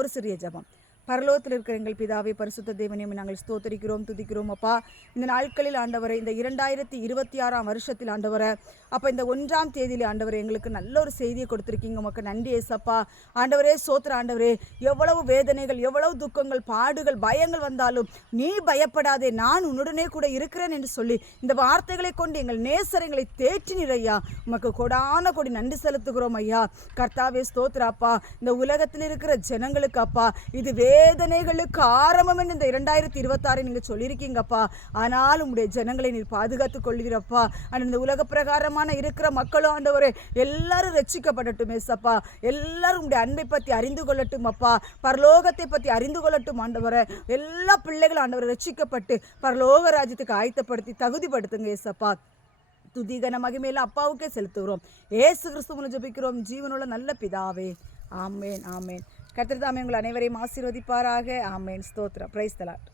ஒரு சிறிய ஜெபம். பரலோகத்தில் இருக்கிற எங்கள் பிதாவே, பரிசுத்த தேவனே, நாங்கள் ஸ்தோத்தரிக்கிறோம், துதிக்கிறோம் அப்பா. இந்த நாட்களில் ஆண்டவரை, இந்த 2026ஆம் வருஷத்தில் ஆண்டவரை, அப்போ இந்த 1ஆம் தேதியில் ஆண்டவரை எங்களுக்கு நல்ல ஒரு செய்தியை கொடுத்துருக்கீங்க. உமக்கு நன்றி ஏசப்பா. ஆண்டவரே சோத்திர ஆண்டவரே, எவ்வளவு வேதனைகள், எவ்வளவு துக்கங்கள், பாடுகள், பயங்கள் வந்தாலும் நீ பயப்படாதே, நான் உன்னுடனே கூட இருக்கிறேன் என்று சொல்லி இந்த வார்த்தைகளை கொண்டு எங்கள் நேசரங்களை தேற்றினீர் ஐயா. உமக்கு கொடான கொடி நன்றி செலுத்துகிறோம் ஐயா. கர்த்தாவே ஸ்தோத்திராப்பா. இந்த உலகத்தில் இருக்கிற ஜனங்களுக்கு அப்பா, இது வேதனைகளுக்கு ஆரம்பம் என்று இந்த 2026 நீங்க சொல்லியிருக்கீங்கப்பா. ஆனால் உங்களுடைய ஜனங்களை நீர் பாதுகாத்துக் கொள்வீரப்பா. இந்த உலக பிரகாரமான இருக்கிற மக்களும் ஆண்டவரே எல்லாரும் ரட்சிக்கப்படட்டும் ஏசப்பா. எல்லாரும் உங்களுடைய அன்பை பற்றி அறிந்து கொள்ளட்டும் அப்பா. பரலோகத்தை பற்றி அறிந்து கொள்ளட்டும் ஆண்டவரை. எல்லா பிள்ளைகளும் ஆண்டவரை ரட்சிக்கப்பட்டு பரலோக ராஜ்யத்துக்கு ஆயத்தப்படுத்தி தகுதிப்படுத்துங்க ஏசப்பா. துதிகன மகிமையில அப்பாவுக்கே செலுத்துகிறோம். ஏசு கிறிஸ்து மூலம் ஜெபிக்கிறோம் ஜீவனுள்ள நல்ல பிதாவே. ஆமேன் ஆமேன். கர்த்தர் தாமே உங்கள் அனைவரையும் ஆசீர்வதிப்பாராக. ஆமேன். ஸ்தோத்திரம். Praise the Lord.